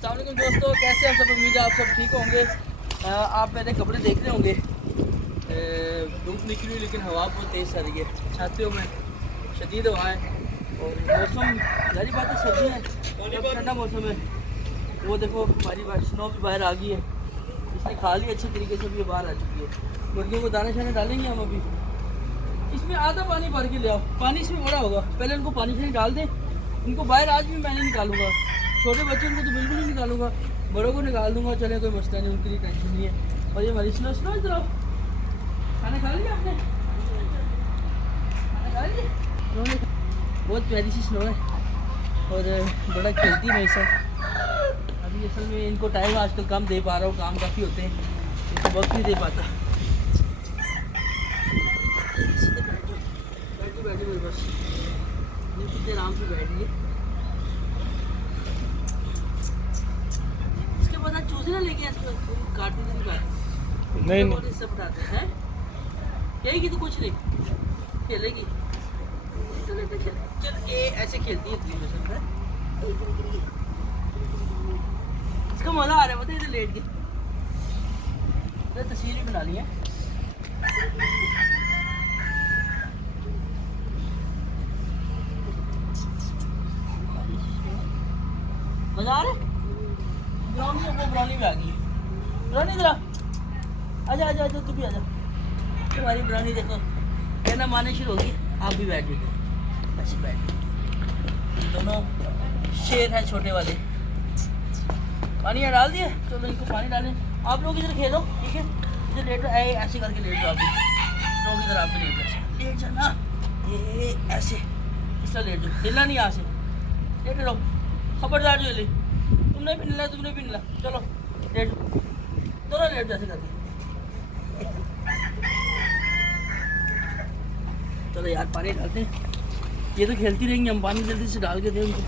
अस्सलाम वालेकुम दोस्तों, कैसे हैं आप सब। उम्मीद है आप सब ठीक होंगे। आप मेरे कपड़े देख रहे होंगे। धूप निकली हुई लेकिन हवा बहुत तेज़ चल रही है। छातियों में शदीद हवा है और मौसम जारी बात है, सर्दी है, ठंडा मौसम है। वो देखो हमारी स्नो भी बाहर आ गई है। इसने खा ली अच्छे तरीके से, भी बाहर आ चुकी है। मुर्गियों को दाने शाने डालेंगे हम अभी। इसमें आधा पानी भर के ले आओ, पानी इसमें बड़ा होगा। पहले इनको पानी शानी डाल दें। इनको बाहर आज भी मैं नहीं निकालूंगा। छोटे बच्चों को तो बिल्कुल नहीं निकालूंगा, बड़ों को निकाल दूंगा। चले कोई मसला नहीं, उनके लिए टेंशन नहीं है। और ये हमारी स्नो स्नो इधर आओ। खाना खा लिया आपने? खाना खा लिया? बहुत प्यारी सी स्नो है और बड़ा खेलती है मेरे साथ। अभी असल में इनको टाइम आजकल कम दे पा रहा हूँ, काम काफ़ी होते हैं, इनको वक्त नहीं दे पाता। बैठो मेरे बस, कितने आराम से बैठिए। इसके बाद आप चूजे ना लेके काटते नहीं काटते नहीं सब उठाते हैं। कहेगी तो कुछ नहीं, खेलेगी। चल ये ऐसे खेलती है। इसका मजा आ रहा है, बताइए लेट के तस्वीर भी बना ली है। मजा आ रहा है। ब्राउनी है, वो ब्राउनी भी आ गई है। ब्राउनी इधर आजा आजा आजा, तू भी आजा। तुम्हारी ब्राउनी देखो कहना माने शुरू होगी। आप भी बैठ जाइए, ऐसे बैठ। दोनों शेर हैं छोटे वाले। पानी यहाँ डाल दिए, चलो इनको पानी डालें। आप लोग इधर खेलो, ठीक है। इधर लेट जाओ, ऐसे करके लेट जाओ। आप भी स्नो की तरह आप भी लेट जाना। ये ऐसे इस तरह लेट जाओ, हिलना नहीं यहाँ से। लेट रहो, खबरदार जो ले। तुमने भी हिलना, तुमने भी हिलना। चलो लेट, दोनों लेट जैसे करके। चलो यार पानी डालते हैं। ये तो खेलती रहेंगी, हम पानी जल्दी से डाल के दें उनको।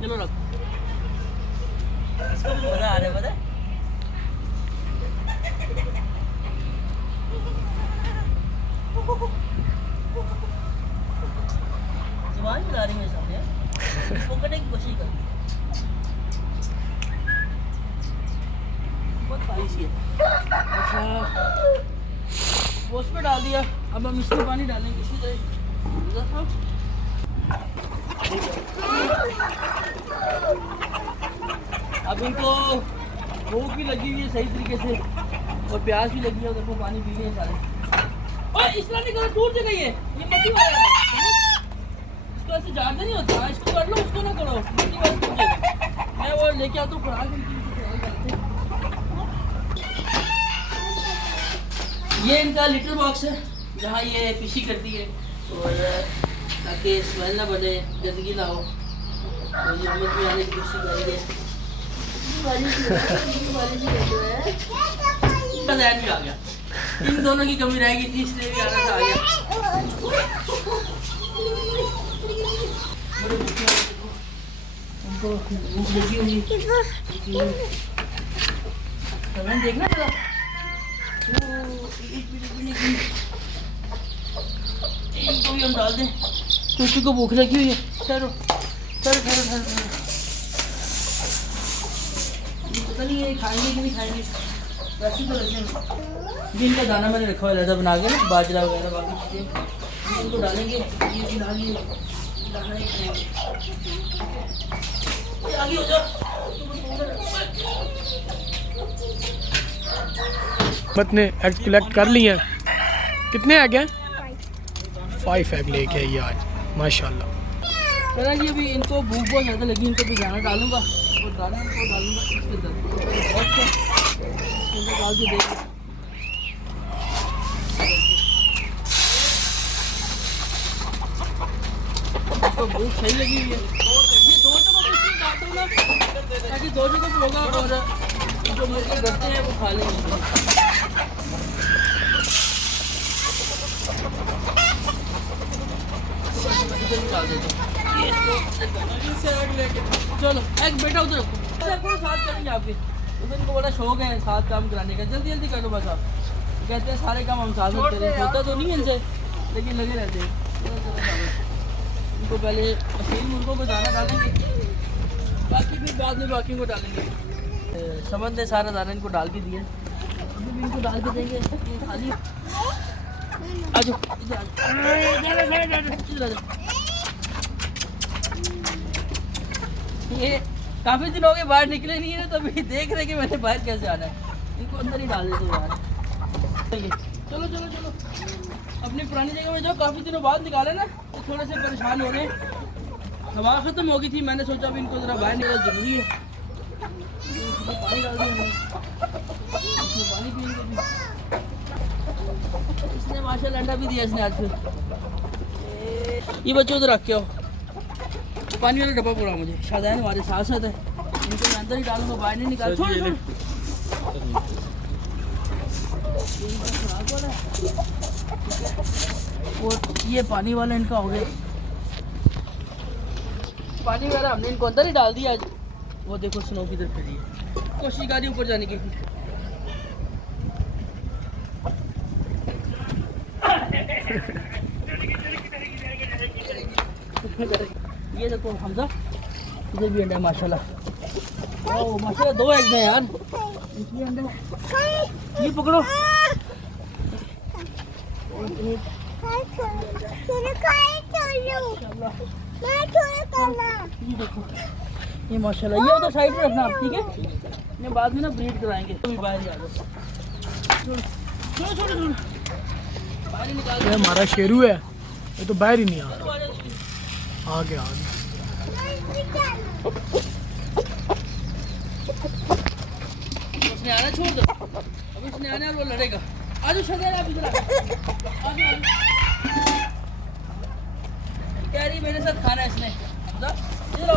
चलो रख, इसको भी मजा आ रहा है पता है। जुबान चला रही है सामने, पकड़ने की कोशिश कर रही है। बहुत पानी सी है। अच्छा वो उसमें डाल दिया, अब हम इसमें पानी डालेंगे इसी तरह। अब इनको भूख भी लगी हुई है सही तरीके से और प्यास भी लगी है। देखो पानी पी रहे हैं सारे। और इस तरह नहीं करो, टूट जाएगा ये मट्टी वाला है। इसको ऐसे झाड़ना नहीं होता, इसको कर लो, उसको ना करो, मट्टी वाला टूट जाएगा। मैं वो लेके आता हूँ खुराक। ये इनका लिटर बॉक्स है जहाँ ये पिशी करती है और ताकि स्मेल ना बने, गंदगी ना हो। तो ये लोग भी आने की कोशिश करेंगे। इनका ध्यान भी आ गया, इन दोनों की कमी रहेगी थी, इसलिए भी आना था, आ गया। उनको भूख लगी होगी, देखना जरा। इनको भी हम डाल दें, चूचू को भूख लगी हुई है। ठहरो ठहरो ठहरो ठहरो। पता नहीं ये खाएंगे कि नहीं खाएंगे, वैसे तो रखें। जिनका दाना मैंने रखा हुआ लहदा बना के ना, बाजरा वगैरह बाकी चीज़ें इनको डालेंगे। ये डालिए, दाना ही खाएंगे। आगे हो जाओ। मत ने एग कलेक्ट कर लिए हैं। कितने एग हैं? 5 एग लेके आई आज माशाल्लाह। चला जी, अभी इनको भूख बहुत ज़्यादा लगी, इनको भी दाना डालूंगा और दाना इनको डालूंगा इसके अंदर। बहुत से इसके अंदर डाल के देंगे। इसको भूख सही लगी हुई है। ये 2 जगह पर इसमें डालता हूँ ना, ताकि 2 जगह पर होगा और जो मुर्गे डरते हैं वो खा लेंगे। डाल देते चलो एग बेटा उधर रखो, साथ करेंगे आपके। उधर इनको बड़ा शौक है साथ काम कराने का। जल्दी जल्दी करो बस। आप कहते हैं सारे काम हम साथ में करें, होता तो नहीं इनसे लेकिन लगे रहते हैं। इनको पहले मसीन मुर्गों को दाना डालेंगे, बाकी फिर बाद में बाकी को डालेंगे। समझ ने सारा दाना इनको डाल के दिया, अभी भी इनको डाल के देंगे। ये खाली आ जाओ, इधर आ जाओ। ये काफ़ी दिन हो गए बाहर निकले नहीं है, तो अभी देख रहे कि मैंने बाहर कैसे आना है। इनको अंदर ही डाल देते बाहर। चलो चलो चलो अपनी पुरानी जगह में जाओ। काफ़ी दिनों बाद निकाले ना, तो थोड़े से परेशान हो रहे हैं। हवा ख़त्म हो गई थी, मैंने सोचा अभी इनको ज़रा बाहर निकलना ज़रूरी है। इसमें पानी डाल दिया हमने, इसमें पानी पिएंगे भी। इसने माशाल्लाह अंडा भी दिया इसने आज फिर। ये बच्चों उधर रख के आओ, पानी वाला डब्बा पूरा मुझे। शाहजहान हमारे साथ साथ है, इनको मैं अंदर ही डालूंगा, बाहर नहीं निकाल। छोड़ छोड़। और ये पानी वाला इनका हो गया। पानी वाला हमने इनको अंदर ही डाल दिया आज। वो देखो स्नो की तरफ फिरी है, कोशिश कर रही ऊपर जाने की। ये देखो हमजा, इधर भी अंडा है माशाल्लाह। ओह माशाल्लाह 2 एग हैं यार, इसमें अंडा। ये पकड़ो। ये देखो, ये माशाल्लाह। ये तो साइड में रखना आप, ठीक है? ये बाद में ना ब्रीड कराएंगे। तो बाहर ही आ जाओ, छोड़ो छोड़ो छोड़ो, बाहर ही निकाल। ये हमारा शेरू है, ये तो बाहर ही नहीं आ रहा। आ गया उसने आना छोड़ दो, अब उसने आना और वो लड़ेगा। आ जाओ शहजाद, आप इधर आ जाओ। कह रही मेरे साथ खाना है इसने। ये लो,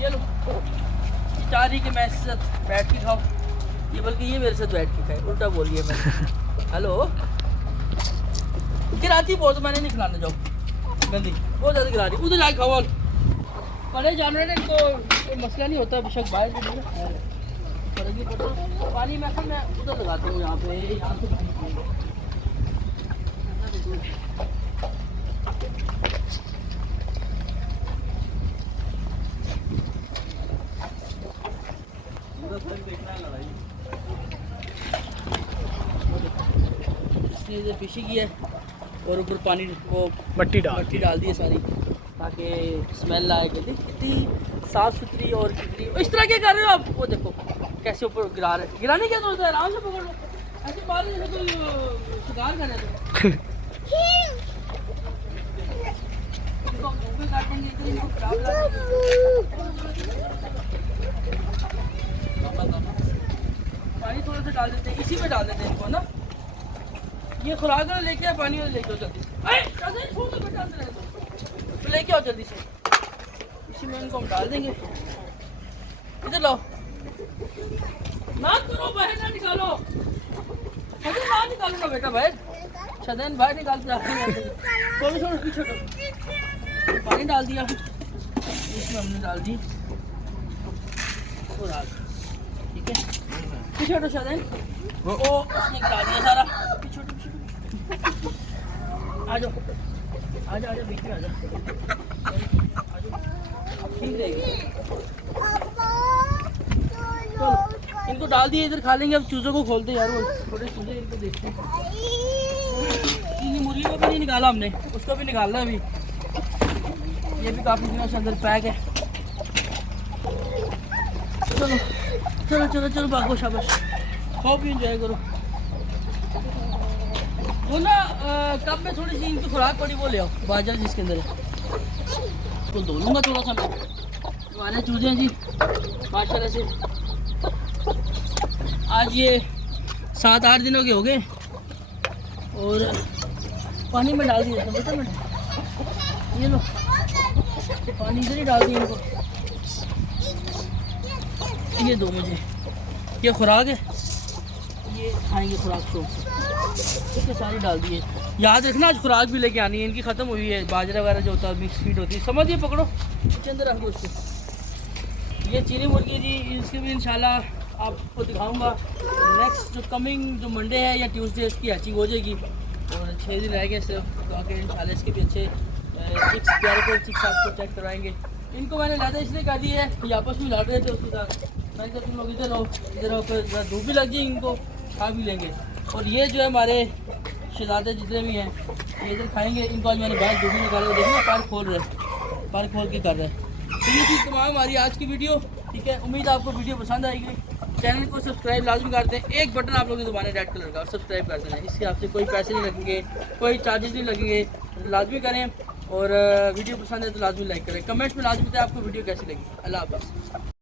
ये लो। ये चाह रही कि मैं इसके साथ बैठ के खाऊं, ये बल्कि ये मेरे साथ बैठ के खाए। उल्टा बोल रही है मैं। हेलो, गिराती बहुत, मैंने नहीं खिलाने जाओ, गंदी बहुत ज़्यादा गिरा रही। उधर जाके खाओ। बड़े जानवर हैं, इनको कोई मसला नहीं होता, बेशक बाहर भी नहीं है। फर्क नहीं पड़ता। पानी मैं उधर लगाता हूँ, यहाँ पे यहाँ से पानी पिएंगे। इसने इधर फिशिंग की है और ऊपर पानी वो मट्टी डाल दी है सारी, ताकि स्मेल आए। कितनी साफ़ सुथरी और कितनी। इस तरह क्या कर रहे हो आप? वो देखो कैसे ऊपर गिरा रहे। गिराने क्या तो आराम से पकड़ लो, ऐसे मार जैसे कोई शिकार कर रहे थे। पानी थोड़ा सा डाल देते हैं, इसी पे डाल देते हैं इनको ना। ये खुराक ना लेके आओ, पानी वाले लेके आओ जल्दी। तो लेके आओ जल्दी से, इसी में इनको हम डाल देंगे। इधर लाओ, ना करो, बाहर ना निकालो। अरे बाहर निकालो ना बेटा, बाहर शदैन बाहर निकाल के थोड़ी थोड़ी पीछे करो। पानी डाल दिया, इसमें हमने डाल दी और ठीक है। पीछे हटो शदैन, वो उसने गिरा दिया सारा। पीछे आ जाओ, आ जाओ, बीच में आ जाओ, ठीक रहेगी। चलो इनको डाल दिए, इधर खा लेंगे। अब चूज़ों को खोलते यार, वो छोटे चूज़े इनको देखते हैं। मुर्गी को भी नहीं निकाला हमने, उसको भी निकालना अभी। ये भी काफ़ी दिनों से अंदर पैक है। चलो चलो चलो चलो, भागो, शाबाश, खाओ भी इंजॉय करो। वो ना कब में थोड़ी सी इनकी खुराक पड़ी, वो ले आओ बाजार जिसके अंदर है। तो धो लूँगा थोड़ा सा मैं। हमारे चूज़े हैं जी माशाल्लाह से, आज ये 7-8 दिनों के हो गए और पानी में डाल दिया था बेटा मैंने। ये लो, पानी इधर ही डाल दिया इनको। ये दो मुझे, ये खुराक है, ये खाएंगे खुराक शौक से। इसके सारी डाल दिए। याद रखना आज खुराक भी लेके आनी है, इनकी ख़त्म हुई है। बाजरा वगैरह जो होता है, मिक्स फीड होती है, समझिए। पकड़ो इसके अंदर रख दो उसको। ये चीनी मुर्गी जी, इसकी भी इंशाल्लाह आपको दिखाऊंगा। नेक्स्ट जो कमिंग जो मंडे है या ट्यूसडे, इसकी हैचिंग हो जाएगी और 6 दिन रह गए सिर्फ। तो आगे इंशाल्लाह इसके भी अच्छे चिक्स प्यारे प्यारे चिक्स आपको चेक करवाएंगे। इनको मैंने लादा इसलिए कर दी है कि आपस में लड़ रहे थे उसके साथ। मैंने कहा तुम लोग इधर हो, इधर होकर धूप भी लग जाएगी, इनको खा भी लेंगे। और ये जो है हमारे शहजादे जितने भी हैं ये इधर खाएंगे। इनको आज मैंने बाहर धूप भी निकाले, देखना पर खोल रहे, पर खोल के कर रहे हैं। तो ये थी तमाम हमारी आज की वीडियो, ठीक है। उम्मीद है आपको वीडियो पसंद आएगी। चैनल को सब्सक्राइब लाजमी कर दें, एक बटन आप लोगों की दबाना रेड कलर का, सब्सक्राइब कर देना। इससे आपसे कोई पैसे नहीं लगेंगे, कोई चार्जेस नहीं लगेंगे, लाजमी करें। और वीडियो पसंद है तो लाजमी लाइक करें। कमेंट्स में लाजमी बताएं आपको वीडियो कैसी लगी। अल्लाह हाफ़िज़।